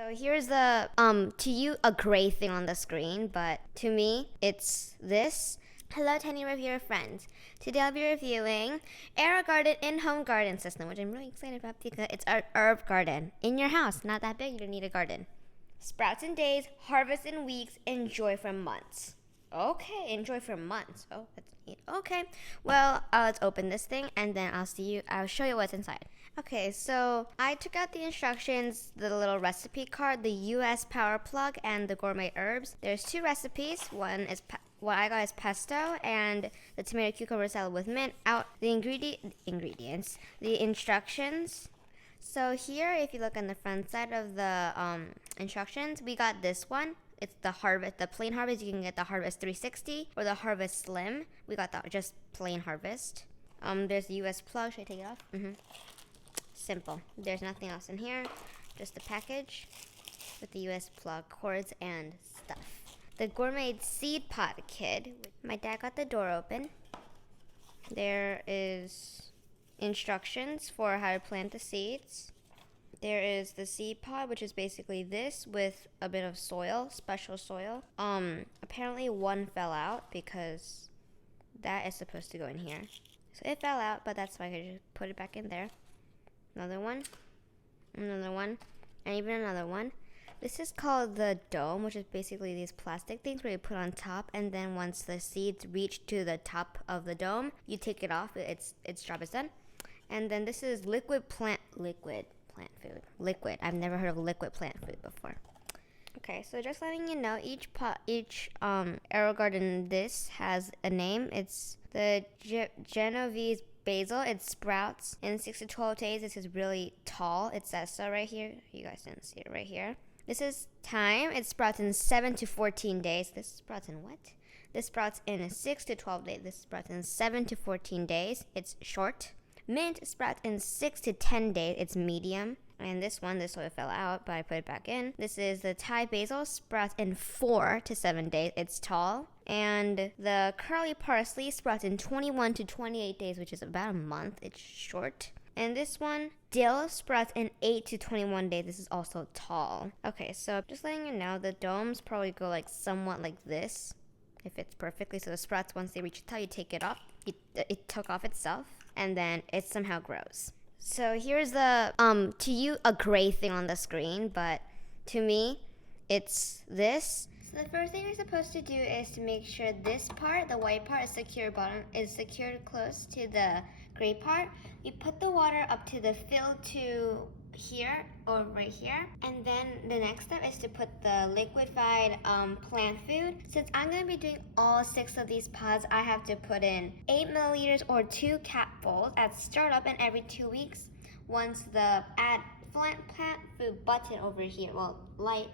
So here's the, to you, a gray thing on the screen, but to me, it's this. Hello, tiny reviewer friends. Today I'll be reviewing AeroGarden in-home garden system, which I'm really excited about because it's our herb garden in your house. Not that big, you don't need a garden. Sprouts in days, harvest in weeks, enjoy for months. Okay, enjoy for months. Oh, that's neat. Okay, well, let's open this thing and then I'll show you what's inside. Okay, so I took out the instructions, the little recipe card, the US power plug, and the gourmet herbs. There's two recipes. One is what I got is pesto and the tomato cucumber salad with mint. Out the ingredients, the instructions. So here, if you look on the front side of the instructions, we got this one. It's the plain harvest. You can get the Harvest 360 or the Harvest Slim. We got the just plain harvest. There's the US plug. Should I take it off? Simple. There's nothing else in here. Just the package with the US plug, cords, and stuff. The gourmet seed pot kit. My dad got the door open. There is instructions for how to plant the seeds. There is the seed pod, which is basically this with a bit of soil, special soil. Apparently one fell out because that is supposed to go in here. So it fell out, but that's why I could just put it back in there. Another one, and even another one. This is called the dome, which is basically these plastic things where you put on top, and then once the seeds reach to the top of the dome, you take it off. Its job is done. And then this is liquid plant food. Liquid. I've never heard of liquid plant food before. Okay, so just letting you know, each AeroGarden this has a name. It's the Genovese Basil. It sprouts in 6 to 12 days. This is really tall. It says so right here. You guys didn't see it right here. This is thyme. It sprouts in 7 to 14 days. This sprouts in what? This sprouts in 6 to 12 days. This sprouts in 7 to 14 days. It's short. Mint sprouts in 6 to 10 days. It's medium. And this one sort of fell out, but I put it back in. This is the Thai basil, sprouts in 4 to 7 days. It's tall. And the curly parsley sprouts in 21 to 28 days, which is about a month. It's short. And this one, dill, sprouts in 8 to 21 days. This is also tall. Okay, so just letting you know, the domes probably go like somewhat like this. It fits perfectly. So the sprouts, once they reach the top, you take it off. It took off itself. And then it somehow grows. So here's the, to you, a gray thing on the screen, but to me, it's this. So the first thing you're supposed to do is to make sure this part, the white part, is secured close to the gray part. You put the water up to the fill to here or right here, and then the next step is to put the liquefied plant food. Since I'm going to be doing all 6 of these pods, I have to put in 8 milliliters or 2 capfuls at startup and every 2 weeks. Once the add plant food button over here, light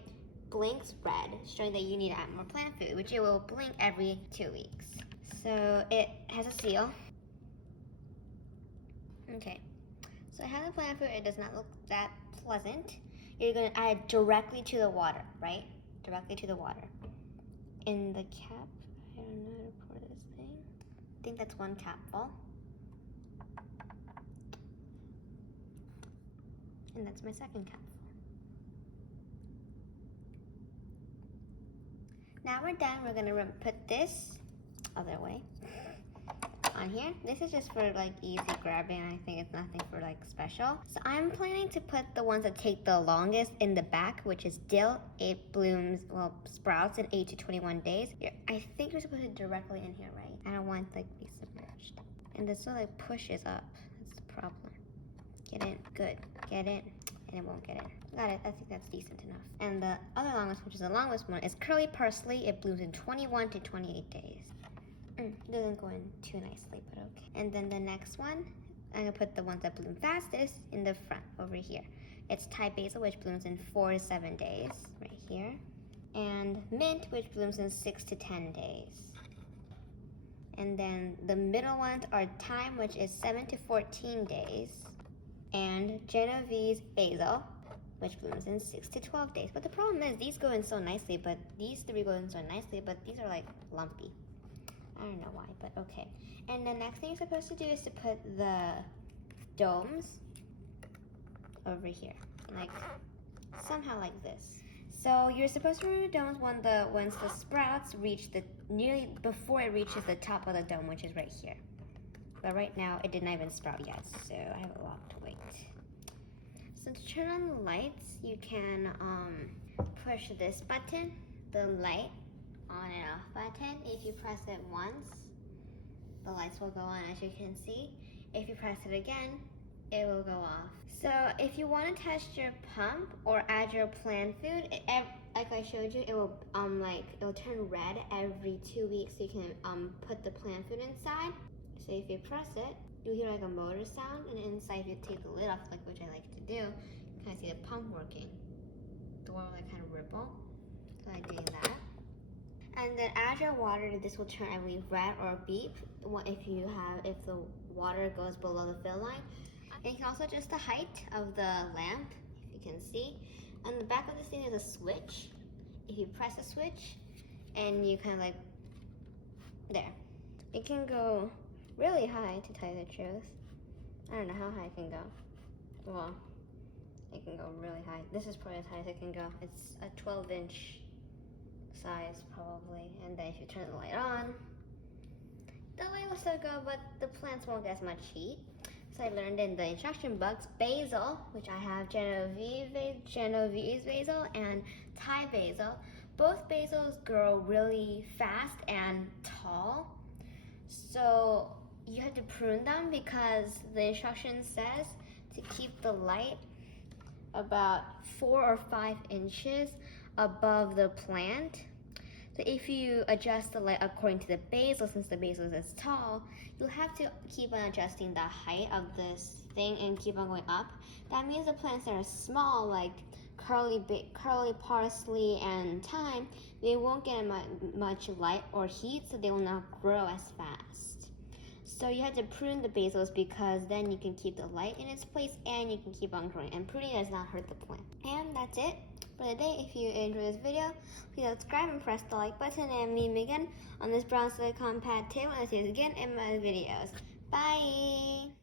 blinks red, showing that you need to add more plant food, which it will blink every 2 weeks. So it has a seal. Okay. So I have the plant food. It does not look that pleasant. You're going to add it directly to the water, right? Directly to the water. In the cap, I don't know how to pour this thing. I think that's 1 capful. And that's my second capful. Now we're done. We're going to put this other way on here. This is just for like easy grabbing. I think it's nothing for like special. So I'm planning to put the ones that take the longest in the back, which is dill. It sprouts in 8 to 21 days. I think you're supposed to directly in here, right? I don't want like be submerged. And this one like pushes up. That's the problem. Get in, good. Get in, and it won't get in. Got it. I think that's decent enough. And the other longest, which is the longest one, is curly parsley. It blooms in 21 to 28 days. Doesn't go in too nicely, but okay. And then the next one, I'm gonna put the ones that bloom fastest in the front over here. It's Thai basil, which blooms in 4 to 7 days, right here. And mint, which blooms in 6 to 10 days. And then the middle ones are thyme, which is 7 to 14 days. And Genovese basil, which blooms in 6 to 12 days. But the problem is these go in so nicely, but these 3 go in so nicely, but these are like lumpy. I don't know why, but okay. And the next thing you're supposed to do is to put the domes over here, like somehow like this. So you're supposed to remove the domes once the sprouts reach nearly before it reaches the top of the dome, which is right here. But right now it did not even sprout yet, so I have a lot to wait. So to turn on the lights, you can push this button, the light on and off button. If you press it once, the lights will go on, as you can see. If you press it again, it will go off. So if you want to test your pump or add your plant food, like I showed you, it will it'll turn red every 2 weeks. So you can put the plant food inside. So if you press it, you hear like a motor sound, and inside if you take the lid off, like which I like to do, you kind of see the pump working. The water will kind of ripple. So I'm doing that. And then as you water, this will turn, I believe, red or beep if the water goes below the fill line. And you can also adjust the height of the lamp, if you can see. On the back of this thing is a switch. If you press the switch, and you kind of like, there. It can go really high, to tell you the truth. I don't know how high it can go. Well, it can go really high. This is probably as high as it can go. It's a 12-inch size probably. And then if you turn the light on, the light will still go, but the plants won't get as much heat. So I learned in the instruction books, basil, which I have Genovese basil and Thai basil. Both basils grow really fast and tall. So you have to prune them because the instruction says to keep the light about 4 or 5 inches above the plant. So if you adjust the light according to the basil, since the basil is tall, you'll have to keep on adjusting the height of this thing and keep on going up. That means the plants that are small, like curly parsley and thyme, they won't get much light or heat, so they will not grow as fast. So you have to prune the basils because then you can keep the light in its place and you can keep on growing. And pruning does not hurt the plant. And that's it for the day. If you enjoyed this video, please subscribe and press the like button, and meet me again on this brown silicone pad table. And I'll see you again in my videos. Bye!